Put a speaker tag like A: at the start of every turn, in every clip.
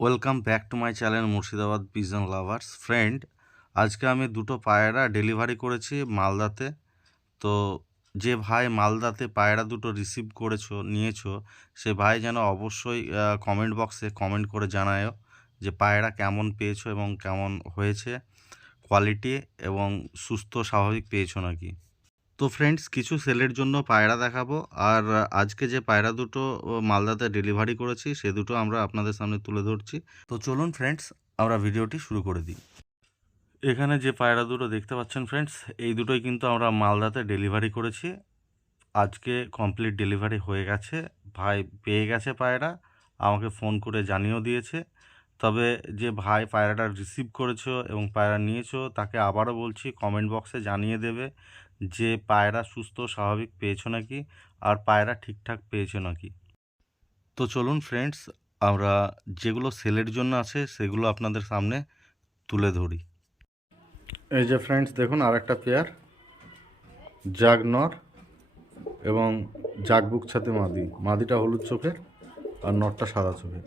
A: Welcome back to my channel Murshidabad pigeon lovers friend আজকে আমি দুটো পায়রা ডেলিভারি করেছি মালদাতে। তো যে ভাই মালদাতে পায়রা দুটো রিসিভ করেছ, নিয়েছো, সে ভাই যেন অবশ্যই কমেন্ট বক্সে কমেন্ট করে জানায়ও যে পায়রা কেমন পেয়েছ এবং কেমন হয়েছে কোয়ালিটি এবং সুস্থ স্বাভাবিক পেয়েছ নাকি। তো ফ্রেন্ডস কিছু সেলের জন্য পায়রা দেখাবো। আর আজকে যে পায়রা দুটো মালদাতে ডেলিভারি করেছি, সে দুটো আমরা আপনাদের সামনে তুলে ধরছি। তো চলুন ফ্রেন্ডস আমরা ভিডিওটি শুরু করে দিই। এখানে যে পায়রা দুটো দেখতে পাচ্ছেন ফ্রেন্ডস এই দুটোই কিন্তু আমরা মালদাতে ডেলিভারি করেছি। আজকে কমপ্লিট ডেলিভারি হয়ে গেছে। ভাই পেয়ে গেছে পায়রা, আমাকে ফোন করে জানিয়েও দিয়েছে। তবে যে ভাই পায়রাটা রিসিভ করেছ এবং পায়রা নিয়েছো, তাকে আবারও বলছি কমেন্ট বক্সে জানিয়ে দেবে। যে পায়রা সুস্থ, স্বাভাবিক পেয়েছ নাকি? আর পায়রা ঠিকঠাক পেয়েছ নাকি? তো চলুন ফ্রেন্ডস আমরা যেগুলো সেলের জন্য আছে, সেগুলো আপনাদের সামনে তুলে ধরি। এই যে ফ্রেন্ডস দেখুন আর একটা পেয়ার জাগ নর এবং জাগবুক ছাতে মাদি। মাদিটা হলুদ চোখের আর নরটা সাদা চোখের।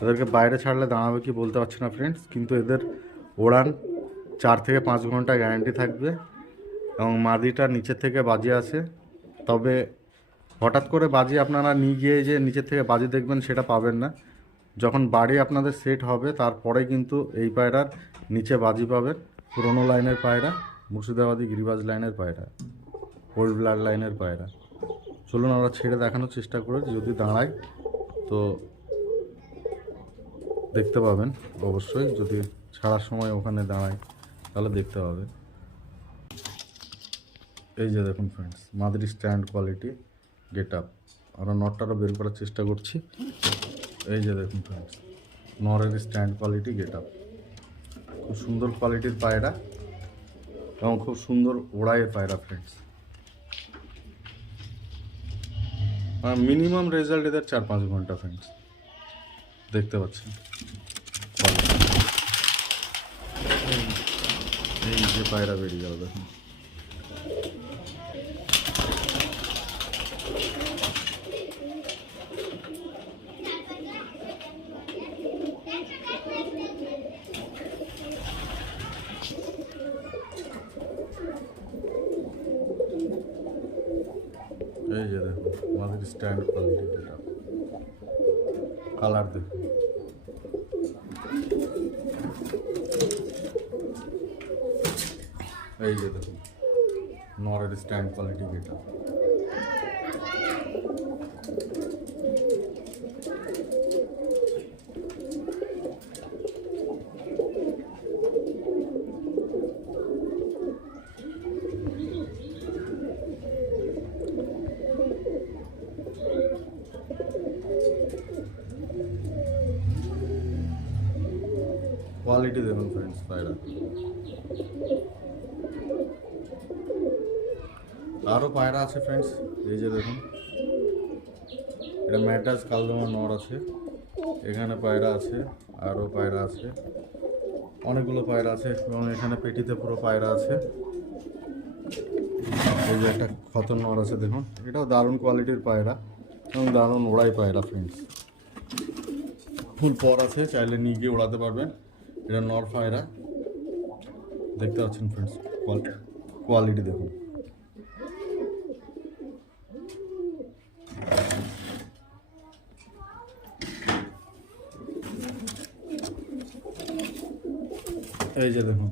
A: এদেরকে বাইরে ছাড়লে দাঁড়াবে কি বলতে পারছি না ফ্রেন্ডস কিন্তু এদের ওড়ান চার থেকে পাঁচ ঘণ্টা গ্যারান্টি থাকবে। এবং মাদিটা নিচের থেকে বাজি আছে। তবে হঠাৎ করে বাজি আপনারা নিয়ে গিয়ে যে নিচের থেকে বাজি দেখবেন সেটা পাবেন না। যখন বাড়ি আপনাদের সেট হবে, তারপরে কিন্তু এই পায়রার নিচে বাজি পাবেন। পুরোনো লাইনের পায়রা, মুর্শিদাবাদী গিরিবাজ লাইনের পায়রা ওল্ড ব্লাড লাইনের পায়রা। চলুন আমরা ছেড়ে দেখানোর চেষ্টা করে, যদি দাঁড়াই তো দেখতে পাবেন। অবশ্যই যদি ছাড়ার সময় ওখানে দাঁড়ায়, তাহলে দেখতে পাবেন। এই যে দেখুন ফ্রেন্ডস মাদ্রি স্ট্যান্ড কোয়ালিটি গেট আপ আমরা নটটারও বের করার চেষ্টা করছি। এই যে দেখুন ফ্রেন্ডস নরের স্ট্যান্ড কোয়ালিটি গেট আপ খুব সুন্দর কোয়ালিটির পায়রা এবং খুব সুন্দর ওড়াইয়ের পায়রা ফ্রেন্ডস মিনিমাম রেজাল্ট এদের চার পাঁচ ঘণ্টা ফ্রেন্ডস দেখতে পাচ্ছেন। এই যে পায়রা বেরিয়ে গেল দেখুন। এই যে দেখুন আমাদের স্ট্যান্ড কোয়ালিটি এটা কালার দেখুন এই যে দেখুন নরের স্ট্যান্ড কোয়ালিটি এটা কোয়ালিটি দেখুন ফ্রেন্ডস পায়রা আরও পায়রা আছে ফ্রেন্ডস এই যে দেখুন। এটা ম্যাটাস কালদমা নর আছে। এখানে পায়রা আছে আরও পায়রা আছে। অনেকগুলো পায়রা আছে এবং এখানে পেটিতে পুরো পায়রা আছে। এই যে একটা খতর নর আছে, দেখুন। এটাও দারুণ কোয়ালিটির পায়রা এবং দারুণ ওড়াই পায়রা ফ্রেন্ডস ফুল পর আছে, চাইলে নিয়ে গিয়ে ওড়াতে পারবেন। এটা নর পায়রা। দেখতে পাচ্ছেন ফ্রেন্ডস কোয়ালিটি দেখুন। এই যে দেখুন।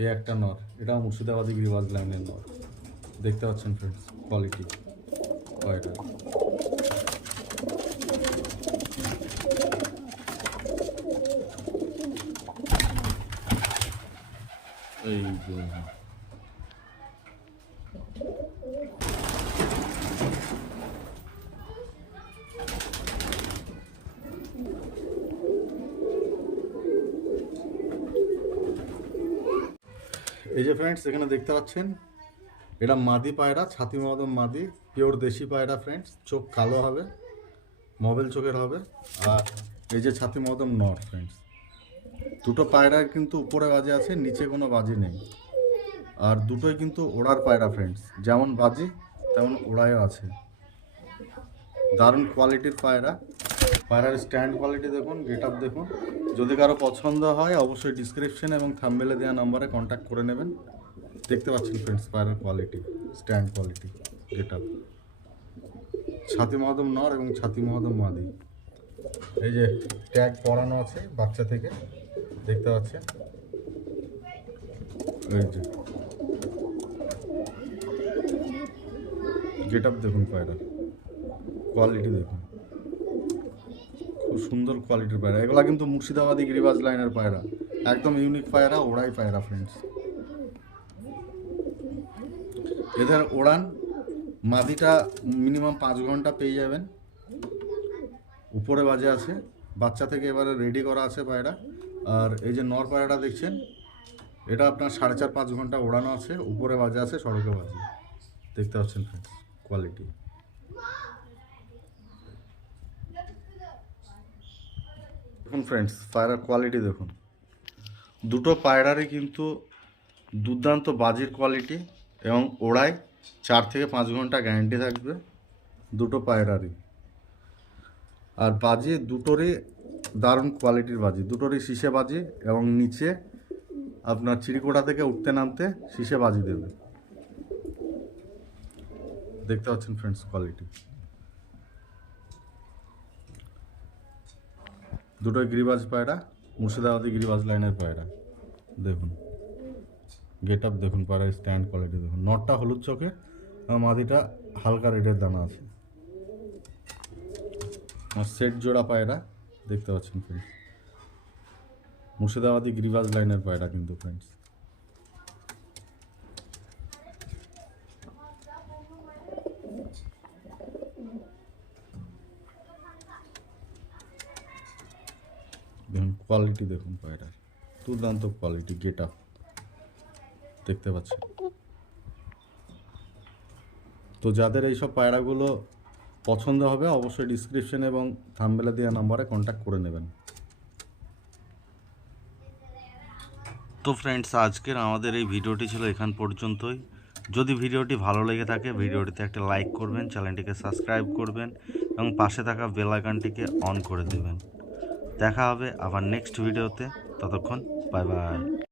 A: এই একটা নর। এটা মুর্শিদাবাদী গিরিবাজ লাইনের নর। দেখতে পাচ্ছেন ফ্রেন্ডস কোয়ালিটি কয়টা? এই যে এই যে ফ্রেন্ডস এখানে দেখতে পাচ্ছেন, এটা মাদি পায়রা, ছাতি মদম মাদি পিওর দেশি পায়রা ফ্রেন্ডস চোখ কালো হবে মোবাইল চোখের হবে, আর এই যে ছাতি মদম নর ফ্রেন্ডস দুটো পায়রার কিন্তু উপরে বাজে আছে, নিচে কোনো বাজি নেই। আর দুটোই কিন্তু ওড়ার পায়রা ফ্রেন্ডস যেমন বাজি, তেমন ওড়ায়ও আছে। দারুণ কোয়ালিটির পায়রা। পায়রার স্ট্যান্ড কোয়ালিটি দেখুন গেট আপ দেখুন। যদি কারও পছন্দ হয়, অবশ্যই ডিসক্রিপশন এবং থাম্বেলে দেওয়া নাম্বারে কন্ট্যাক্ট করে নেবেন। দেখতে পাচ্ছেন ফ্রেন্ডস পায়রার quality stand quality get up ছাতি মহাদম নর এবং ছাতি মহাদম মাদি। এই যে ট্যাগ পরানো আছে বাচ্চা থেকে, দেখতে পাচ্ছেন? এই যে। গেট আপ দেখুন পায়রা। কোয়ালিটি দেখুন। খুব সুন্দর কোয়ালিটির পায়রা। এগুলা কিন্তু মুর্শিদাবাদী গিরিবাজ লাইনের পায়রা। একদম ইউনিক পায়রা, ওড়াই পায়রা ফ্রেন্ডস এদের ওড়ান মাদিটা মিনিমাম পাঁচ ঘণ্টা পেয়ে যাবেন। উপরে বাজে আছে। বাচ্চা থেকে এবারে রেডি করা আছে পায়রা। আর এই যে নর পায়রাটা দেখছেন, এটা আপনার সাড়ে চার পাঁচ ঘণ্টা ওড়ানো আছে। উপরে বাজে আছে, সড়কে বাজে। দেখতে পাচ্ছেন ফ্রেন্ডস কোয়ালিটি দেখুন ফ্রেন্ডস পায়রার কোয়ালিটি দেখুন। দুটো পায়রারই কিন্তু দুর্দান্ত বাজির কোয়ালিটি এবং ওড়ায় চার থেকে পাঁচ ঘণ্টা গ্যারেন্টি থাকবে দুটো পায়রারই। আর বাজি দুটোরই দারুণ কোয়ালিটির বাজি, দুটোরই শীষে বাজি এবং নিচে আপনার চিড়িকোটা থেকে উঠতে নামতে শীষে বাজি দেবে। দেখতে পাচ্ছেন ফ্রেন্ডস কোয়ালিটি দুটোই গিরিবাজ পায়রা, মুর্শিদাবাদি গিরিবাজ লাইনের পায়রা। দেখুন। গেট আপ দেখুন, পায়রা স্ট্যান্ড কোয়ালিটি দেখুন। নটটা হলুদ চোখে মাদিটা হালকা রেডের দানা আছে। আর সেট জোড়া পায়রা, দেখতে পাচ্ছেন ফ্রেন্ডস মুর্শিদাবাদি গিরিবাজ লাইনের পায়রা কিন্তু ফ্রেন্ডস দেখুন কোয়ালিটি দেখুন পায়রার দুর্দান্ত কোয়ালিটি গেট আপ দেখতে পাচ্ছেন। তো যাদের এইসব পায়রাগুলো পছন্দ হবে, অবশ্যই ডিসক্রিপশন এবং থামবেলা দেওয়া নাম্বারে কন্ট্যাক্ট করে নেবেন। তো ফ্রেন্ডস আজকের আমাদের এই ভিডিওটি ছিল এখান পর্যন্তই। যদি ভিডিওটি ভালো লেগে থাকে, ভিডিওটিতে একটা লাইক করবেন চ্যানেলটিকে সাবস্ক্রাইব করবেন এবং পাশে থাকা বেল আইকনটিকে অন করে দেবেন। দেখা হবে আবার নেক্সট ভিডিওতে ততক্ষণ বাই বাই